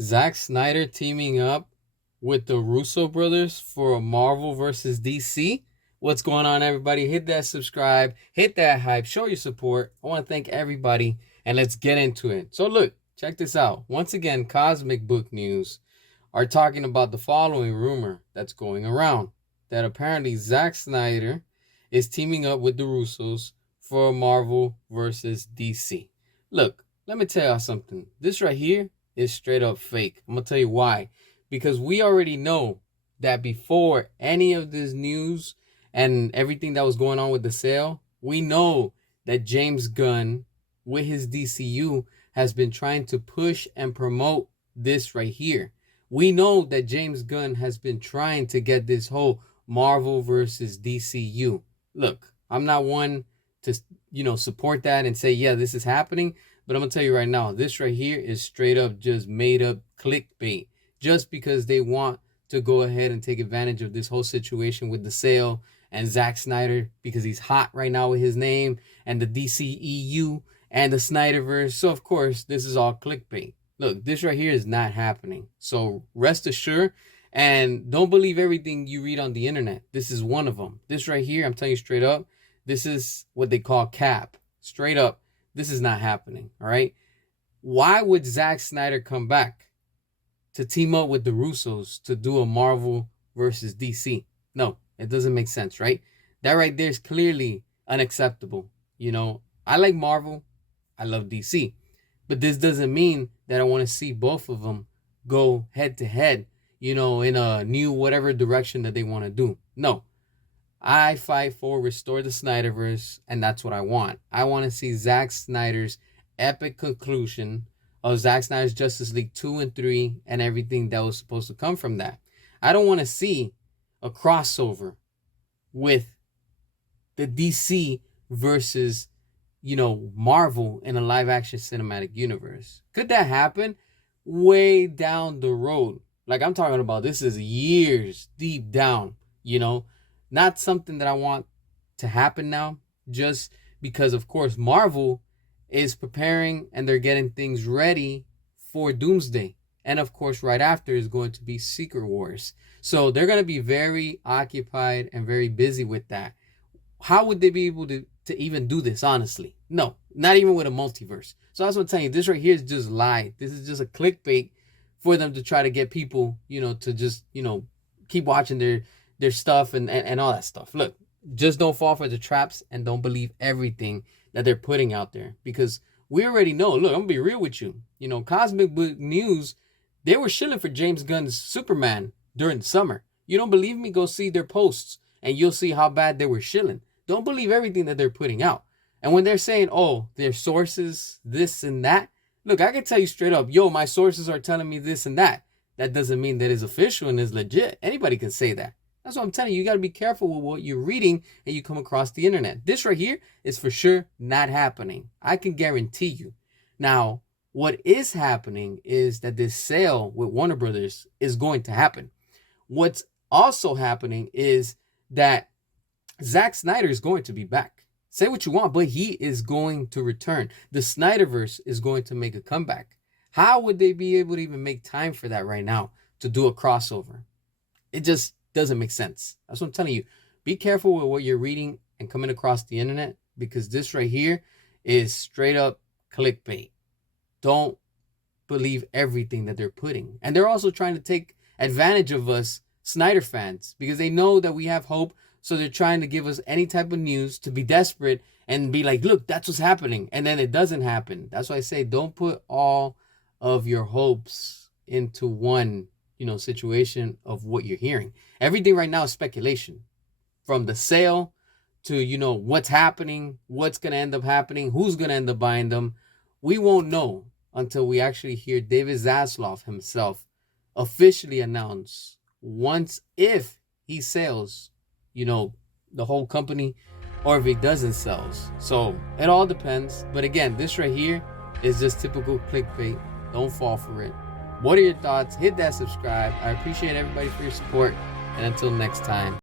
Zack Snyder teaming up with the Russo brothers for a Marvel versus DC. What's going on, everybody? Hit that subscribe, hit that hype, show your support. I want to thank everybody, and let's get into it. So, look, check this out. Once again, Cosmic Book News are talking about the following rumor that's going around that apparently Zack Snyder is teaming up with the Russos for a Marvel versus DC. Look, let me tell y'all something. This right here is straight up fake. I'm gonna tell you why. Because we already know that before any of this news and everything that was going on with the sale, we know that James Gunn with his DCU has been trying to push and promote this right here. We know that James Gunn has been trying to get this whole Marvel versus DCU. Look, I'm not one to support that and say, yeah, this is happening. But I'm going to tell you right now, this right here is straight up just made up clickbait. Just because they want to go ahead and take advantage of this whole situation with the sale and Zack Snyder, because he's hot right now with his name, and the DCEU and the Snyderverse. So, of course, this is all clickbait. Look, this right here is not happening. So rest assured, and don't believe everything you read on the internet. This is one of them. This right here, I'm telling you straight up, this is what they call cap. Straight up. This is not happening, all right? Why would Zack Snyder come back to team up with the Russos to do a Marvel versus DC? No, it doesn't make sense, right? That right there is clearly unacceptable. I like Marvel. I love DC. But this doesn't mean that I want to see both of them go head to head, in a new whatever direction that they want to do. No. I fight for restore the Snyderverse, and that's what I want. I want to see Zack Snyder's epic conclusion of Zack Snyder's Justice League 2 and 3 and everything that was supposed to come from that. I don't want to see a crossover with the DC versus, Marvel in a live-action cinematic universe. Could that happen? Way down the road. Like, I'm talking about this is years deep down, Not something that I want to happen now, just because, of course, Marvel is preparing and they're getting things ready for Doomsday. And, of course, right after is going to be Secret Wars. So they're going to be very occupied and very busy with that. How would they be able to even do this, honestly? No, not even with a multiverse. So that's what I'm telling you. This right here is just lie. This is just a clickbait for them to try to get people, to just, keep watching their stuff and all that stuff. Look, just don't fall for the traps and don't believe everything that they're putting out there, because we already know. Look, I'm gonna be real with you. Cosmic Book News, they were shilling for James Gunn's Superman during the summer. You don't believe me? Go see their posts and you'll see how bad they were shilling. Don't believe everything that they're putting out. And when they're saying, oh, their sources, this and that, look, I can tell you straight up, yo, my sources are telling me this and that. That doesn't mean that it's official and is legit. Anybody can say that. That's what I'm telling you. You got to be careful with what you're reading and you come across the internet. This right here is for sure not happening. I can guarantee you. Now, what is happening is that this sale with Warner Brothers is going to happen. What's also happening is that Zack Snyder is going to be back. Say what you want, but he is going to return. The Snyderverse is going to make a comeback. How would they be able to even make time for that right now to do a crossover? It just doesn't make sense. That's what I'm telling you. Be careful with what you're reading and coming across the internet, because this right here is straight up clickbait. Don't believe everything that they're putting. And they're also trying to take advantage of us Snyder fans, because they know that we have hope. So they're trying to give us any type of news to be desperate and be like, look, that's what's happening. And then it doesn't happen. That's why I say don't put all of your hopes into one, situation of what you're hearing. Everything right now is speculation. From the sale to, what's happening, what's going to end up happening, who's going to end up buying them. We won't know until we actually hear David Zaslav himself officially announce if he sells, the whole company, or if he doesn't sell. So it all depends. But again, this right here is just typical clickbait. Don't fall for it. What are your thoughts? Hit that subscribe. I appreciate everybody for your support. And until next time.